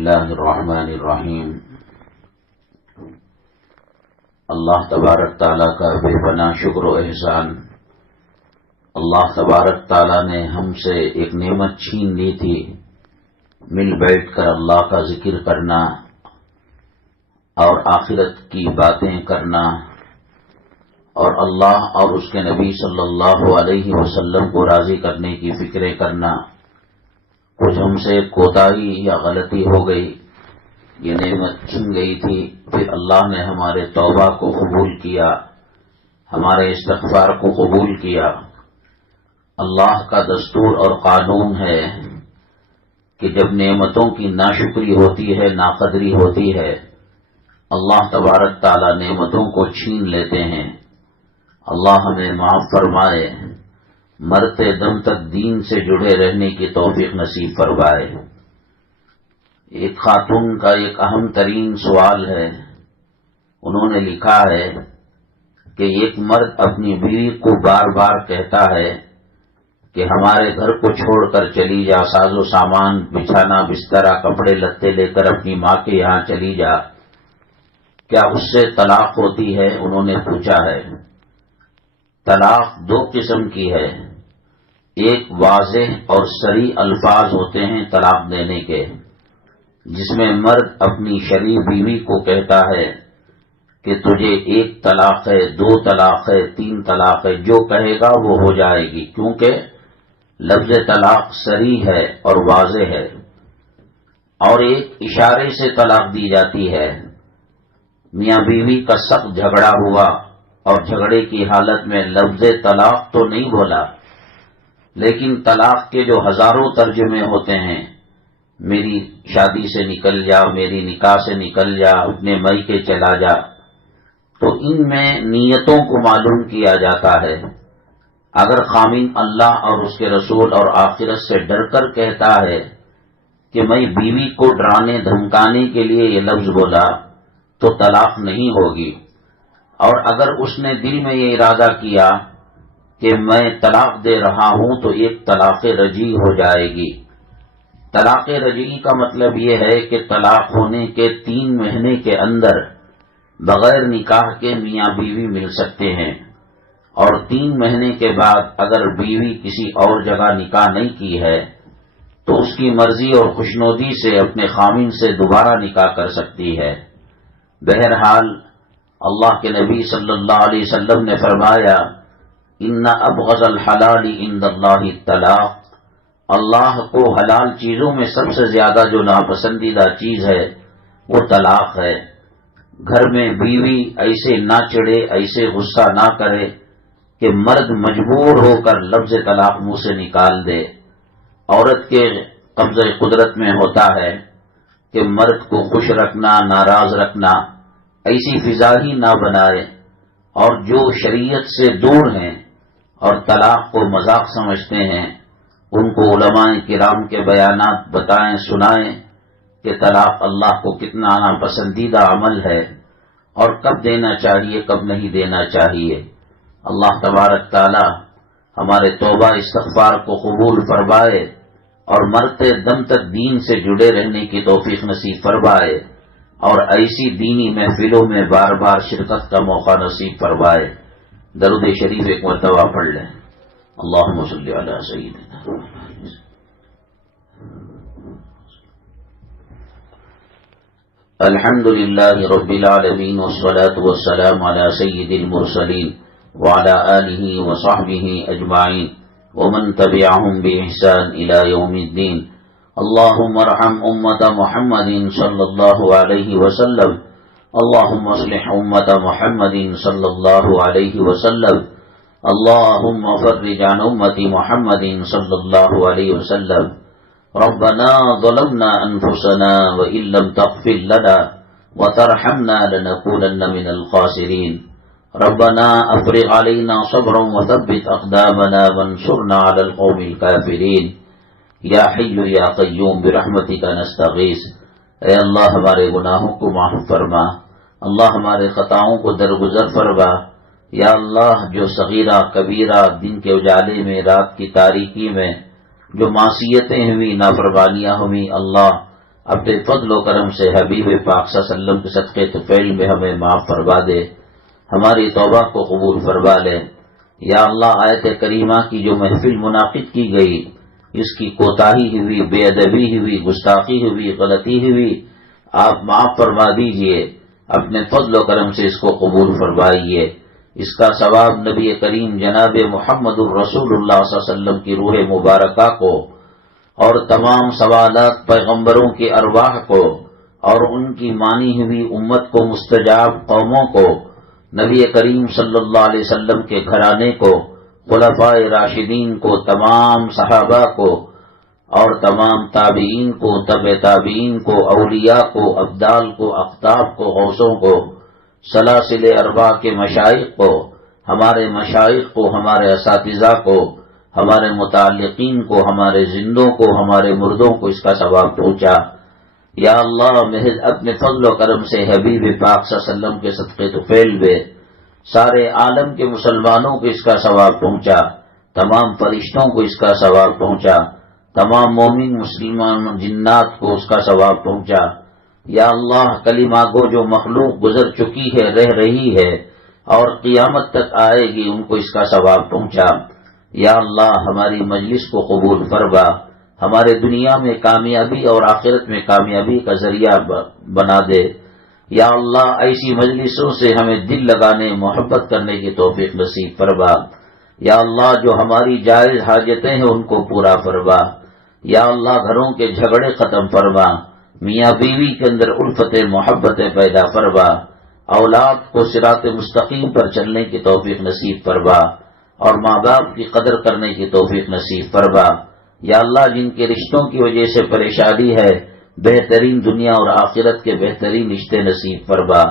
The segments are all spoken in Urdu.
اللہ الرحمن الرحیم۔ اللہ تبارک تعالیٰ کا بے پناہ شکر و احسان۔ اللہ تبارک تعالیٰ نے ہم سے ایک نعمت چھین لی تھی، مل بیٹھ کر اللہ کا ذکر کرنا اور آخرت کی باتیں کرنا اور اللہ اور اس کے نبی صلی اللہ علیہ وسلم کو راضی کرنے کی فکریں کرنا۔ کچھ ہم سے کوتاہی یا غلطی ہو گئی، یہ نعمت چھن گئی تھی، پھر اللہ نے ہمارے توبہ کو قبول کیا، ہمارے استغفار کو قبول کیا۔ اللہ کا دستور اور قانون ہے کہ جب نعمتوں کی ناشکری ہوتی ہے، ناقدری ہوتی ہے، اللہ تبارک تعالی نعمتوں کو چھین لیتے ہیں۔ اللہ ہمیں معاف فرمائے، مرتے دم تک دین سے جڑے رہنے کی توفیق نصیب فرمائے۔ ایک خاتون کا ایک اہم ترین سوال ہے، انہوں نے لکھا ہے کہ ایک مرد اپنی بیوی کو بار بار کہتا ہے کہ ہمارے گھر کو چھوڑ کر چلی جا، ساز و سامان بچھانا، بسترا، کپڑے لتے لے کر اپنی ماں کے یہاں چلی جا، کیا اس سے طلاق ہوتی ہے؟ انہوں نے پوچھا ہے۔ طلاق دو قسم کی ہے، ایک واضح اور صریح الفاظ ہوتے ہیں طلاق دینے کے، جس میں مرد اپنی شرعی بیوی کو کہتا ہے کہ تجھے ایک طلاق ہے، دو طلاق ہے، تین طلاق ہے، جو کہے گا وہ ہو جائے گی، کیونکہ لفظ طلاق صریح ہے اور واضح ہے۔ اور ایک اشارے سے طلاق دی جاتی ہے، میاں بیوی کا سخت جھگڑا ہوا اور جھگڑے کی حالت میں لفظ طلاق تو نہیں بولا، لیکن طلاق کے جو ہزاروں ترجمے ہوتے ہیں، میری شادی سے نکل جا، میری نکاح سے نکل جا، اپنے میکے چلا جا، تو ان میں نیتوں کو معلوم کیا جاتا ہے۔ اگر خامن اللہ اور اس کے رسول اور آخرت سے ڈر کر کہتا ہے کہ میں بیوی کو ڈرانے دھمکانے کے لیے یہ لفظ بولا تو طلاق نہیں ہوگی، اور اگر اس نے دل میں یہ ارادہ کیا کہ میں طلاق دے رہا ہوں تو ایک طلاق رجعی ہو جائے گی۔ طلاق رجعی کا مطلب یہ ہے کہ طلاق ہونے کے 3 مہینے کے اندر بغیر نکاح کے میاں بیوی مل سکتے ہیں، اور 3 مہینے کے بعد اگر بیوی کسی اور جگہ نکاح نہیں کی ہے تو اس کی مرضی اور خوشنودی سے اپنے خامن سے دوبارہ نکاح کر سکتی ہے۔ بہرحال اللہ کے نبی صلی اللہ علیہ وسلم نے فرمایا، ان ابغض الحلال عند اللہ الطلاق، اللہ کو حلال چیزوں میں سب سے زیادہ جو ناپسندیدہ چیز ہے وہ طلاق ہے۔ گھر میں بیوی ایسے نہ چڑھے، ایسے غصہ نہ کرے کہ مرد مجبور ہو کر لفظ طلاق منہ سے نکال دے۔ عورت کے قبضہ قدرت میں ہوتا ہے کہ مرد کو خوش رکھنا، ناراض رکھنا، ایسی فضا ہی نہ بنائے، اور جو شریعت سے دور ہیں اور طلاق کو مذاق سمجھتے ہیں ان کو علماء کرام کے بیانات بتائیں، سنائیں کہ طلاق اللہ کو کتنا ناپسندیدہ عمل ہے اور کب دینا چاہیے، کب نہیں دینا چاہیے۔ اللہ تبارک تعالی ہمارے توبہ استغفار کو قبول فرمائے اور مرتے دم تک دین سے جڑے رہنے کی توفیق نصیب فرمائے، اور ایسی دینی محفلوں میں بار بار شرکت کا موقع نصیب فرمائے۔ درود شریف ایک مرتبہ پڑھ لیں، اللہم صلی علی سیدنا۔ الحمد للہ رب العالمین والصلاة والسلام علی سید المرسلین وعلی آلہ وصحبہ اجمعین ومن تبعہم بإحسان الی یوم الدین۔ اللہم ارحم امت محمد صلی اللہ علیہ وسلم، اللہم اصلح امت محمد صلی اللہ علیہ وسلم، اللہم فرج عن امت محمد صلی اللہ علیہ وسلم۔ ربنا ظلمنا انفسنا وإن لم تغفر لنا وترحمنا لنكونن من الخاسرین۔ ربنا افرغ علينا صبرا وثبت اقدامنا وانصرنا على القوم الكافرین۔ یا حی یا قیوم برحمتک نستغیث۔ اے اللہ ہمارے گناہوں کو معاف فرما، اللہ ہمارے خطاؤں کو درگزر فرما۔ یا اللہ جو صغیرہ کبیرہ دن کے اجالے میں، رات کی تاریکی میں جو معصیتیں ہوئی، نافرمانیاں ہوئی، اللہ اپنے فضل و کرم سے حبیب پاک صلی اللہ علیہ وسلم کے صدقے طفیل میں ہمیں معاف فرما دے، ہماری توبہ کو قبول فرما لے۔ یا اللہ، آیت کریمہ کی جو محفل منعقد کی گئی، اس کی کوتاہی ہوئی، بے ادبی ہوئی، گستاخی ہوئی، غلطی ہوئی، آپ معاف فرما دیجئے، اپنے فضل و کرم سے اس کو قبول فرمائیے۔ اس کا ثواب نبی کریم جناب محمد الرسول اللہ صلی اللہ علیہ وسلم کی روح مبارکہ کو اور تمام سوالات پیغمبروں کی ارواح کو اور ان کی مانی ہوئی امت کو، مستجاب قوموں کو، نبی کریم صلی اللہ علیہ وسلم کے گھرانے کو، خلفائے راشدین کو، تمام صحابہ کو اور تمام تابعین کو، تبع تابعین کو، اولیاء کو، ابدال کو، اقطاب کو، غوثوں کو، سلاسل ارباع کے مشائخ کو، ہمارے مشائخ کو، ہمارے اساتذہ کو، ہمارے متعلقین کو، ہمارے زندوں کو، ہمارے مردوں کو اس کا ثواب پہنچا۔ یا اللہ، محض اپنے فضل و کرم سے حبیب پاک صلی اللہ علیہ وسلم کے صدقے طفیل میں سارے عالم کے مسلمانوں کو اس کا ثواب پہنچا، تمام فرشتوں کو اس کا ثواب پہنچا، تمام مومن مسلمان جنات کو اس کا ثواب پہنچا۔ یا اللہ، کلمہ گو جو مخلوق گزر چکی ہے، رہ رہی ہے اور قیامت تک آئے گی، ان کو اس کا ثواب پہنچا۔ یا اللہ، ہماری مجلس کو قبول فرما، ہمارے دنیا میں کامیابی اور آخرت میں کامیابی کا ذریعہ بنا دے۔ یا اللہ، ایسی مجلسوں سے ہمیں دل لگانے، محبت کرنے کی توفیق نصیب فرما۔ یا اللہ، جو ہماری جائز حاجتیں ہیں ان کو پورا فرما۔ یا اللہ، گھروں کے جھگڑے ختم فرما، میاں بیوی کے اندر الفت محبتیں پیدا فرما، اولاد کو صراط مستقیم پر چلنے کی توفیق نصیب فرما اور ماں باپ کی قدر کرنے کی توفیق نصیب فرما۔ یا اللہ، جن کے رشتوں کی وجہ سے پریشانی ہے، بہترین دنیا اور آخرت کے بہترین رشتے نصیب فرما،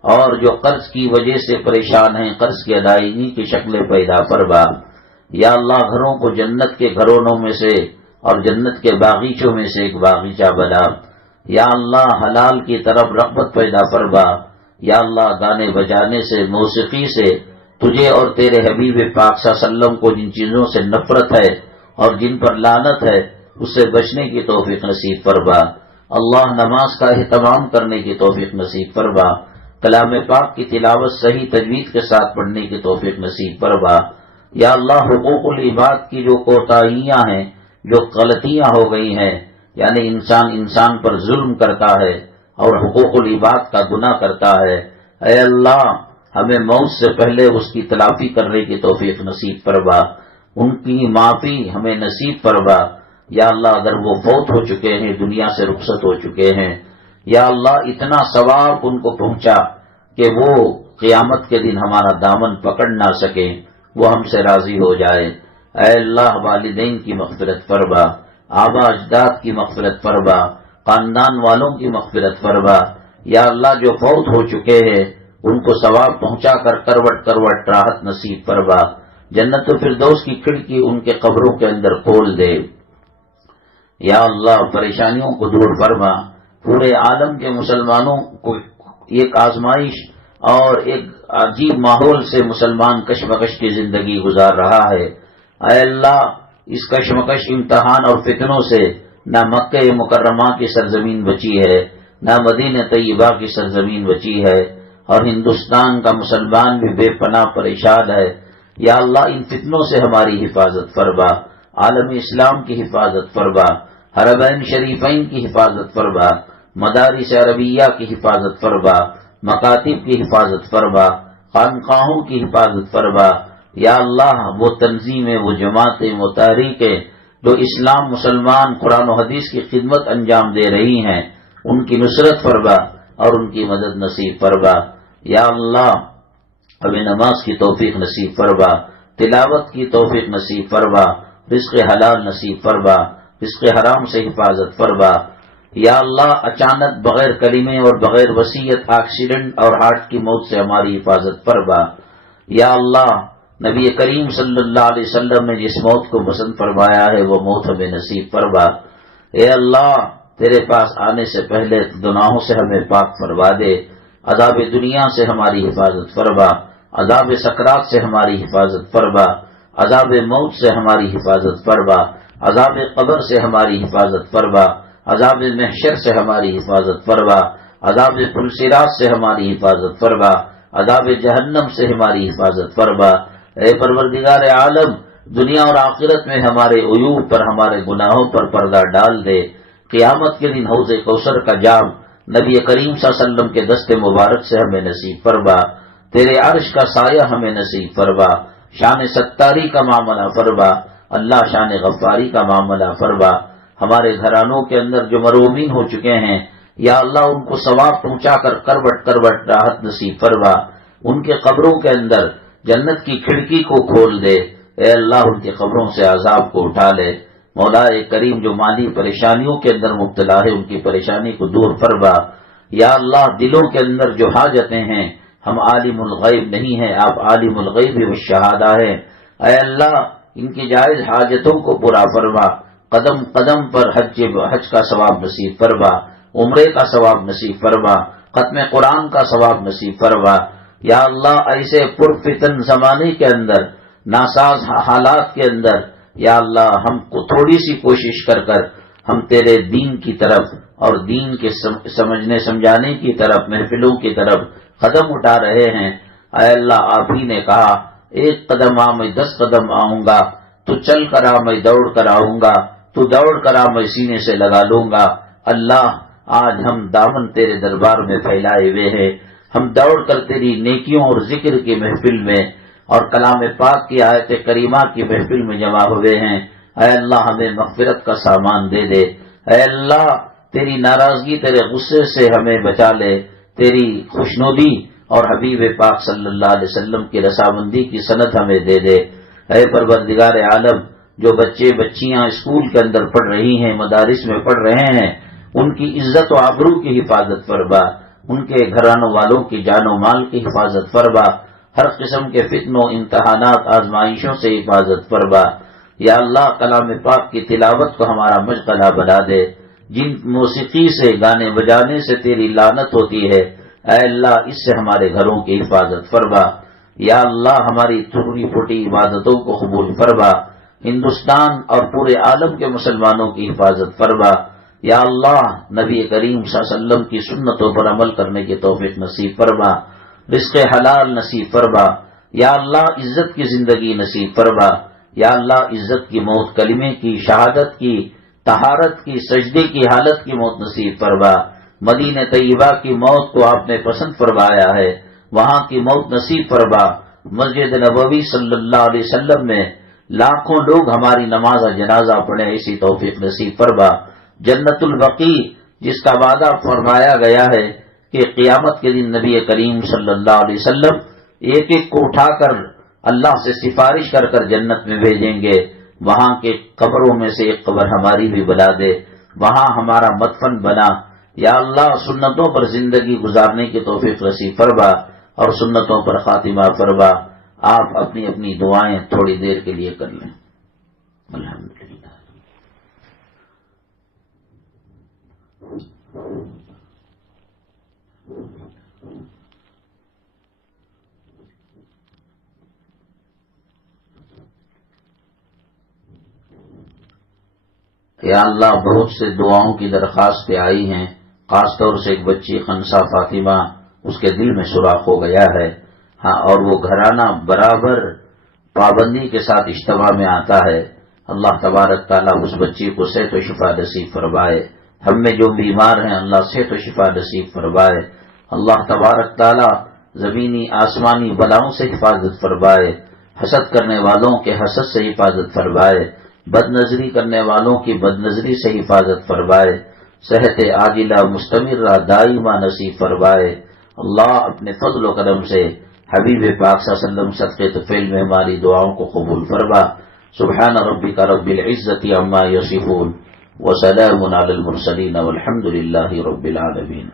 اور جو قرض کی وجہ سے پریشان ہیں، قرض کی ادائیگی کی شکلیں پیدا فرما۔ یا اللہ، گھروں کو جنت کے گھرونوں میں سے اور جنت کے باغیچوں میں سے ایک باغیچہ بنا۔ یا اللہ، حلال کی طرف رغبت پیدا فرما۔ یا اللہ، گانے بجانے سے، موسیقی سے، تجھے اور تیرے حبیب پاک صلی اللہ علیہ وسلم کو جن چیزوں سے نفرت ہے اور جن پر لعنت ہے، اس سے بچنے کی توفیق نصیب فرما۔ اللہ، نماز کا اہتمام کرنے کی توفیق نصیب فرما، کلام پاک کی تلاوت صحیح تجوید کے ساتھ پڑھنے کی توفیق نصیب فرما۔ یا اللہ، حقوق العباد کی جو کوتاہیاں ہیں، جو غلطیاں ہو گئی ہیں، یعنی انسان پر ظلم کرتا ہے اور حقوق العباد کا گناہ کرتا ہے، اے اللہ، ہمیں موت سے پہلے اس کی تلافی کرنے کی توفیق نصیب فرما، ان کی معافی ہمیں نصیب فرما۔ یا اللہ، اگر وہ فوت ہو چکے ہیں، دنیا سے رخصت ہو چکے ہیں، یا اللہ، اتنا ثواب ان کو پہنچا کہ وہ قیامت کے دن ہمارا دامن پکڑ نہ سکے، وہ ہم سے راضی ہو جائے۔ اے اللہ، والدین کی مغفرت فرما، آبا اجداد کی مغفرت فرما، خاندان والوں کی مغفرت فرما۔ یا اللہ، جو فوت ہو چکے ہیں ان کو ثواب پہنچا کر کروٹ کروٹ راحت نصیب فرما، جنت الفردوس کی کھڑکی ان کے قبروں کے اندر کھول دے۔ یا اللہ، پریشانیوں کو دور فرما، پورے عالم کے مسلمانوں کو ایک آزمائش اور ایک عجیب ماحول سے مسلمان کشمکش کی زندگی گزار رہا ہے۔ اے اللہ، اس کشمکش، امتحان اور فتنوں سے نہ مکہ مکرمہ کی سرزمین بچی ہے، نہ مدینہ طیبہ کی سرزمین بچی ہے، اور ہندوستان کا مسلمان بھی بے پناہ پریشان ہے۔ یا اللہ، ان فتنوں سے ہماری حفاظت فرما، عالم اسلام کی حفاظت فرما، حرمین شریفین کی حفاظت فرما، مدارس عربیہ کی حفاظت فرما، مکاتب کی حفاظت فرما، خانقاہوں کی حفاظت فرما۔ یا اللہ، وہ تنظیمیں، وہ جماعتیں، وہ تحریکیں جو اسلام، مسلمان، قرآن و حدیث کی خدمت انجام دے رہی ہیں، ان کی نصرت فرما اور ان کی مدد نصیب فرما۔ یا اللہ، ہمیں نماز کی توفیق نصیب فرما، تلاوت کی توفیق نصیب فرما، رزق حلال نصیب فرما، رزق حرام سے حفاظت فرما۔ یا اللہ، اچانک بغیر کلمے اور بغیر وصیت ایکسیڈنٹ اور ہارٹ کی موت سے ہماری حفاظت فرما۔ یا اللہ، نبی کریم صلی اللہ علیہ وسلم نے جس موت کو پسند فرمایا ہے وہ موت ہمیں نصیب فرما۔ اے اللہ، تیرے پاس آنے سے پہلے گناہوں سے ہمیں پاک فرما دے، عذاب دنیا سے ہماری حفاظت فرما، عذاب سکرات سے ہماری حفاظت فرما، عذاب موت سے ہماری حفاظت فرما، عذاب قبر سے ہماری حفاظت فرما، عذاب محشر سے ہماری حفاظت فرما، عذاب پلسرات سے ہماری حفاظت فرما، عذاب جہنم سے ہماری حفاظت فرما۔ اے پروردگار عالم، دنیا اور آخرت میں ہمارے عیوب پر، ہمارے گناہوں پر پردہ ڈال دے۔ قیامت کے دن حوض کوثر کا جام نبی کریم صلی اللہ علیہ وسلم کے دست مبارک سے ہمیں نصیب فرما، تیرے عرش کا سایہ ہمیں نصیب فرما، شان ستاری کا معاملہ فرما، اللہ شان غفاری کا معاملہ فرما۔ ہمارے گھرانوں کے اندر جو مرومین ہو چکے ہیں یا اللہ ان کو ثواب پہنچا کر کروٹ کروٹ راحت نصیب فرما، ان کے قبروں کے اندر جنت کی کھڑکی کو کھول دے، اے اللہ ان کی قبروں سے عذاب کو اٹھا لے۔ مولا کریم جو مالی پریشانیوں کے اندر مبتلا ہے ان کی پریشانی کو دور فرما۔ یا اللہ دلوں کے اندر جو حاجتیں ہیں، ہم عالم الغیب نہیں ہیں، آپ عالم الغیب والشہادہ ہیں، اے اللہ ان کی جائز حاجتوں کو پورا فرما۔ قدم قدم پر حج کا ثواب نصیب فرما، عمرے کا ثواب نصیب فرما، ختم قرآن کا ثواب نصیب فرما۔ یا اللہ ایسے پرفتن زمانے کے اندر، ناساز حالات کے اندر، یا اللہ ہم کو تھوڑی سی کوشش کر ہم تیرے دین کی طرف اور دین کے سمجھنے سمجھانے کی طرف، محفلوں کی طرف قدم اٹھا رہے ہیں۔ اے اللہ آپ ہی نے کہا 1 قدم آ میں 10 قدم آؤں گا، تو چل کر آ میں دوڑ کر آؤں گا، تو دوڑ کر آ میں سینے سے لگا لوں گا۔ اللہ آج ہم دامن تیرے دربار میں پھیلائے ہوئے ہیں، ہم دوڑ کر تیری نیکیوں اور ذکر کی محفل میں اور کلام پاک کی آیت کریمہ کی محفل میں جمع ہوئے ہیں۔ اے اللہ ہمیں مغفرت کا سامان دے دے، اے اللہ تیری ناراضگی تیرے غصے سے ہمیں بچا لے، تیری خوشنودی اور حبیب پاک صلی اللہ علیہ وسلم کی رضامندی کی سند ہمیں دے دے۔ اے پروردگار عالم، جو بچے بچیاں اسکول کے اندر پڑھ رہی ہیں، مدارس میں پڑھ رہے ہیں، ان کی عزت و آبرو کی حفاظت فرما، ان کے گھرانوں والوں کی جان و مال کی حفاظت فرما، ہر قسم کے فتنوں، امتحانات، آزمائشوں سے حفاظت فرما۔ یا اللہ کلام پاک کی تلاوت کو ہمارا مشغلہ بنا دے، جن موسیقی سے، گانے بجانے سے تیری لعنت ہوتی ہے، اے اللہ اس سے ہمارے گھروں کی حفاظت فرما۔ یا اللہ ہماری ٹوٹی پھوٹی عبادتوں کو قبول فرما، ہندوستان اور پورے عالم کے مسلمانوں کی حفاظت فرما۔ یا اللہ نبی کریم صلی اللہ علیہ وسلم کی سنتوں پر عمل کرنے کی توفیق نصیب فرما، رزق حلال نصیب فرما۔ یا اللہ عزت کی زندگی نصیب فرما، یا اللہ عزت کی موت، کلمے کی، شہادت کی، طہارت کی، سجدے کی حالت کی موت نصیب فرما۔ مدینہ طیبہ کی موت کو آپ نے پسند فرمایا ہے، وہاں کی موت نصیب فرما۔ مسجد نبوی صلی اللہ علیہ وسلم میں لاکھوں لوگ ہماری نماز جنازہ پڑھے، ایسی توفیق نصیب فرما۔ جنت البقیع جس کا وعدہ فرمایا گیا ہے کہ قیامت کے دن نبی کریم صلی اللہ علیہ وسلم ایک ایک کو اٹھا کر اللہ سے سفارش کر جنت میں بھیجیں گے، وہاں کے قبروں میں سے ایک قبر ہماری بھی بنا دے، وہاں ہمارا مدفن بنا۔ یا اللہ سنتوں پر زندگی گزارنے کی توفیق نصیب فرما اور سنتوں پر خاتمہ فرما۔ آپ اپنی اپنی دعائیں تھوڑی دیر کے لیے کر لیں۔ الحمدللہ۔ یا اللہ بہت سے دعاؤں کی درخواستیں آئی ہیں، خاص طور سے ایک بچی خنسا فاطمہ، اس کے دل میں سوراخ ہو گیا ہے، ہاں، اور وہ گھرانہ برابر پابندی کے ساتھ اجتماع میں آتا ہے۔ اللہ تبارک تعالیٰ اس بچی کو صحت و شفا نصیب فرمائے، ہم میں جو بیمار ہیں اللہ صحت و شفا نصیب فرمائے۔ اللہ تبارک تعالیٰ زمینی آسمانی بلاؤں سے حفاظت فرمائے، حسد کرنے والوں کے حسد سے حفاظت فرمائے، بد نظری کرنے والوں کی بد نظری سے حفاظت فرمائے، صحت عاجلہ مستمرہ دائمہ نصیب فرمائے۔ اللہ اپنے فضل و کرم سے حبیب پاک صلی اللہ علیہ وسلم صدقے طفیل میں ہماری دعاؤں کو قبول فرما۔ سبحان ربک رب العزت عما یصفون وسلام علی المرسلین والحمد للہ رب العالمین۔